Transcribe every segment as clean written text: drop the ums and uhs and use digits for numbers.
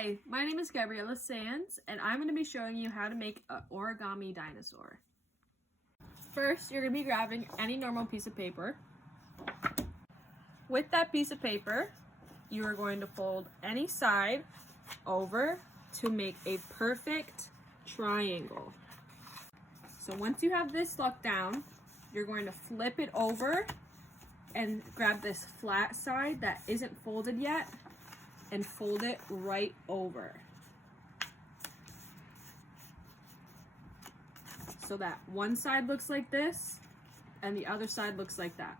Hi, my name is Gabriella Sands, and I'm going to be showing you how to make an origami dinosaur. First, you're going to be grabbing any normal piece of paper. With that piece of paper, you are going to fold any side over to make a perfect triangle. So once you have this stuck down, you're going to flip it over and grab this flat side that isn't folded yet and fold it right over. So that one side looks like this and the other side looks like that.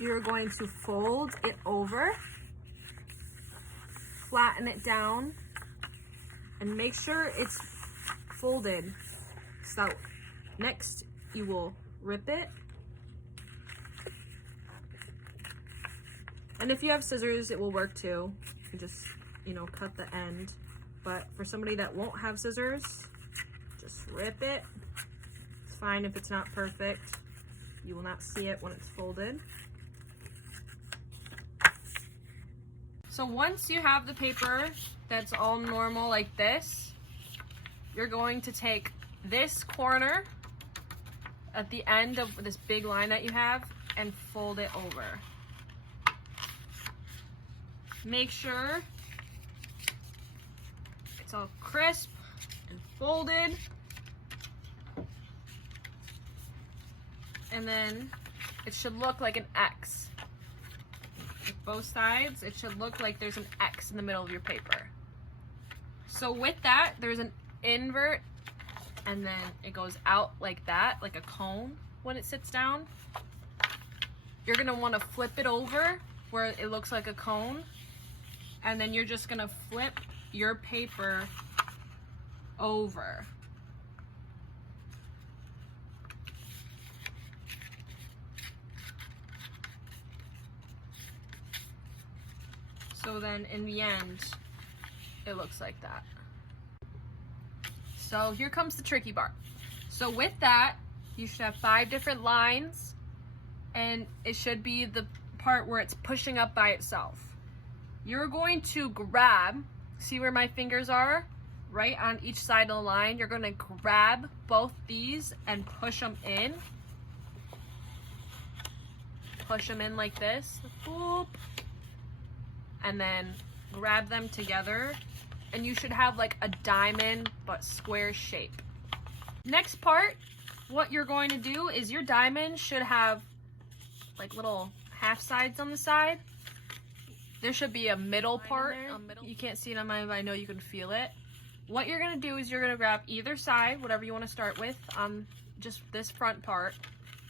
You're going to fold it over, flatten it down, and make sure it's folded. So next you will rip it. And if you have scissors, it will work too. You just, cut the end. But for somebody that won't have scissors, just rip it. It's fine if it's not perfect. You will not see it when it's folded. So once you have the paper that's all normal like this, you're going to take this corner at the end of this big line that you have and fold it over. Make sure it's all crisp and folded. And then it should look like an X. With both sides, it should look like there's an X in the middle of your paper. So with that, there's an invert, and then it goes out like that, like a cone when it sits down. You're gonna wanna flip it over where it looks like a cone. And then you're just gonna flip your paper over. So then in the end, it looks like that. So here comes the tricky part. So with that, you should have 5 different lines, and it should be the part where it's pushing up by itself. You're going to grab, see where my fingers are? Right on each side of the line. You're going to grab both these and push them in. Push them in like this. Boop. And then grab them together. And you should have like a diamond but square shape. Next part, what you're going to do is your diamond should have like little half sides on the side. There should be a middle part. You can't see it on mine, but I know you can feel it. What you're gonna do is you're gonna grab either side, whatever you wanna start with, on just this front part,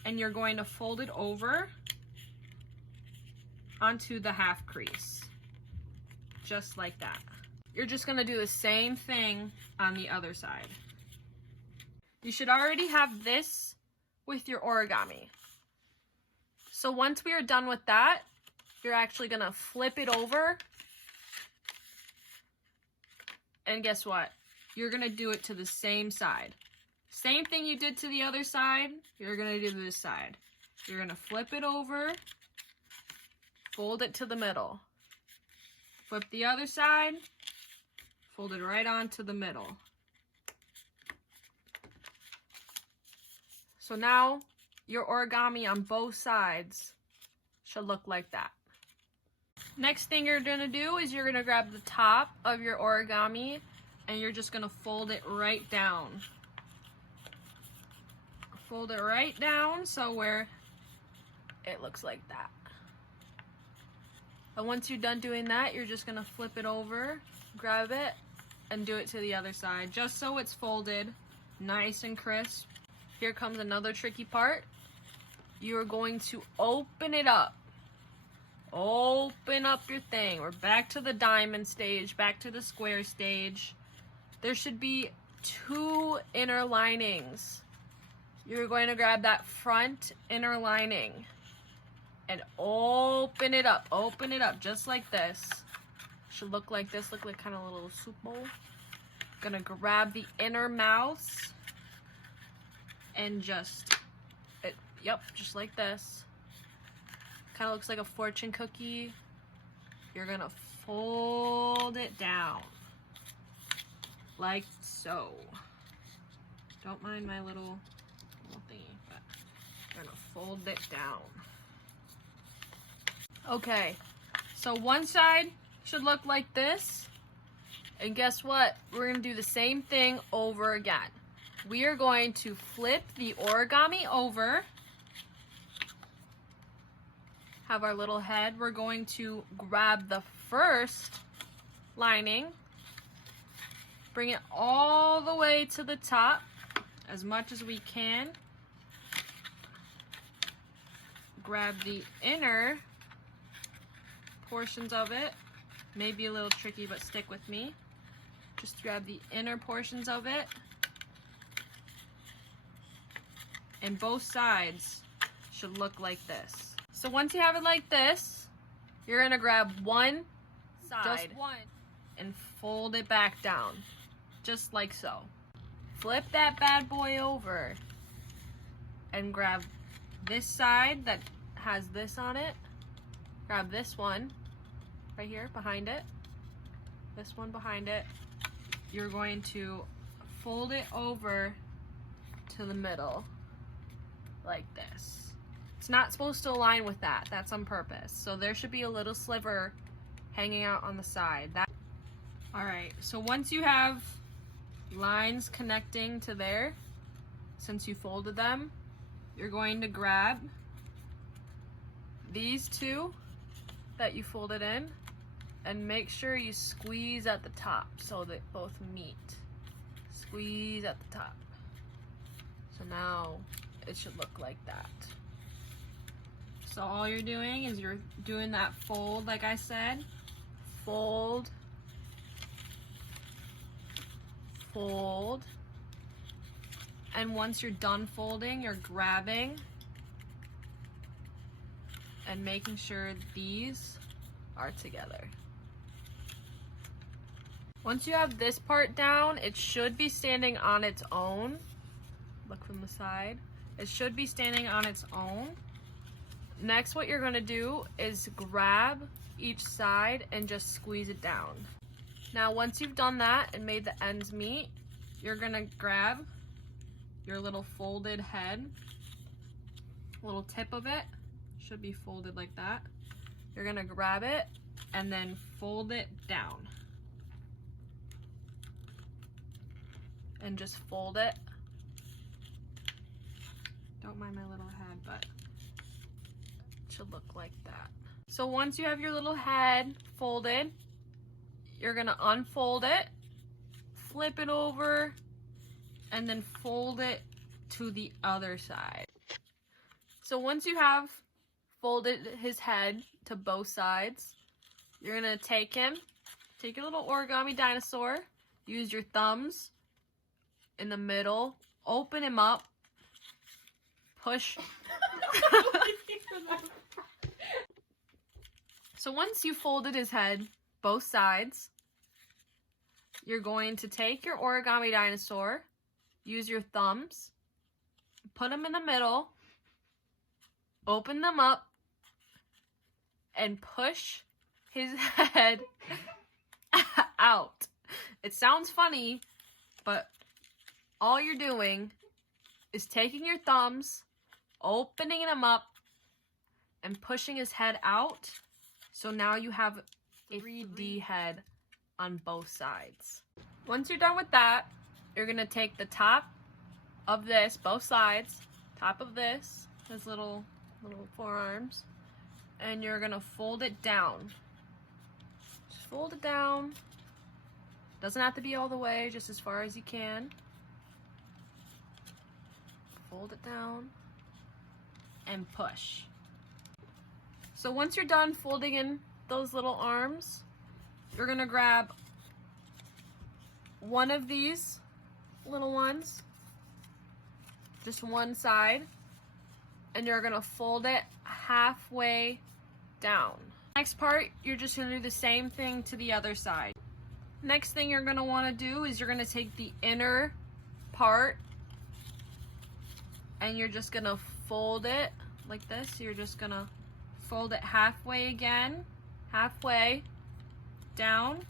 and you're going to fold it over onto the half crease. Just like that. You're just gonna do the same thing on the other side. You should already have this with your origami. So once we are done with that, you're actually gonna flip it over, and guess what? You're gonna do it to the same side. Same thing you did to the other side, you're gonna do to this side. You're gonna flip it over, fold it to the middle. Flip the other side, fold it right onto the middle. So now your origami on both sides should look like that. Next thing you're gonna do is you're gonna grab the top of your origami and you're just gonna fold it right down. Fold it right down so where it looks like that. And once you're done doing that, you're just gonna flip it over, grab it, and do it to the other side, just so it's folded nice and crisp. Here comes another tricky part. You're going to open it up. Open up your thing. We're back to the diamond stage, back to the square stage. There should be 2 inner linings. You're going to grab that front inner lining and open it up just like this. Should look like this, look like kind of a little soup bowl. Gonna grab the inner mouth and just like this. Kind of looks like a fortune cookie. You're gonna fold it down. like so. Don't mind my little thingy, but I'm gonna fold it down. Okay, so one side should look like this. And guess what? We're gonna do the same thing over again. We are going to flip the origami over. Have our little head. We're going to grab the first lining, bring it all the way to the top as much as we can. Grab the inner portions of it. Maybe a little tricky, but stick with me. Just grab the inner portions of it. And both sides should look like this. So once you have it like this, you're gonna grab one side, just one, and fold it back down, just like so. Flip that bad boy over and grab this side that has this on it. Grab this one right here behind it, this one behind it. You're going to fold it over to the middle like this. It's not supposed to align with that. That's on purpose. So there should be a little sliver hanging out on the side. All right, so once you have lines connecting to there, since you folded them, you're going to grab these two that you folded in and make sure you squeeze at the top so that both meet. Squeeze at the top. So now it should look like that. So all you're doing is you're doing that fold, like I said. Fold, fold. And once you're done folding, you're grabbing and making sure these are together. Once you have this part down, it should be standing on its own. Look from the side. It should be standing on its own. Next, what you're gonna do is grab each side and just squeeze it down. Now, once you've done that and made the ends meet, you're gonna grab your little folded head, little tip of it, should be folded like that. You're gonna grab it and then fold it down. And just fold it. Don't mind my little head, but it should look like that. So once you have your little head folded, you're gonna unfold it, flip it over, and then fold it to the other side. So once you have folded his head to both sides, you're gonna take your little origami dinosaur, use your thumbs in the middle, open him up, push. So once you folded his head, both sides, you're going to take your origami dinosaur, use your thumbs, put them in the middle, open them up, and push his head out. It sounds funny, but all you're doing is taking your thumbs, opening them up, and pushing his head out. So now you have a 3D head on both sides. Once you're done with that, you're gonna take the top of this, both sides, top of this, his little forearms, and you're gonna fold it down. Just fold it down. Doesn't have to be all the way, just as far as you can. Fold it down and push. So once you're done folding in those little arms, you're gonna grab one of these little ones, just one side, and you're gonna fold it halfway down. Next part, you're just gonna do the same thing to the other side. Next thing you're gonna wanna do is you're gonna take the inner part and you're just gonna fold it like this. You're just gonna fold it halfway again, halfway down,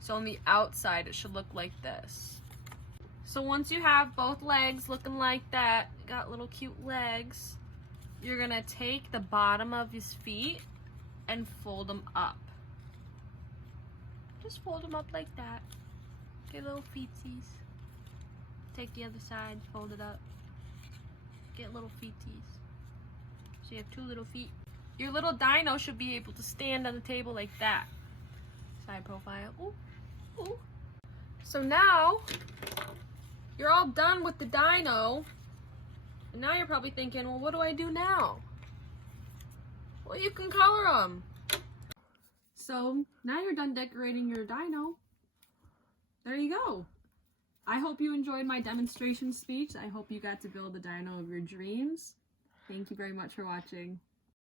So on the outside, it should look like this. So once you have both legs looking like that, got little cute legs, you're gonna take the bottom of his feet and fold them up. Just fold them up like that. Get little feetsies. Take the other side, fold it up. Get little feetsies. So you have two little feet. Your little dino should be able to stand on the table like that. Side profile. Ooh, ooh. So now, you're all done with the dino. And now you're probably thinking, well, what do I do now? Well, you can color them. So now you're done decorating your dino. There you go. I hope you enjoyed my demonstration speech. I hope you got to build the dino of your dreams. Thank you very much for watching.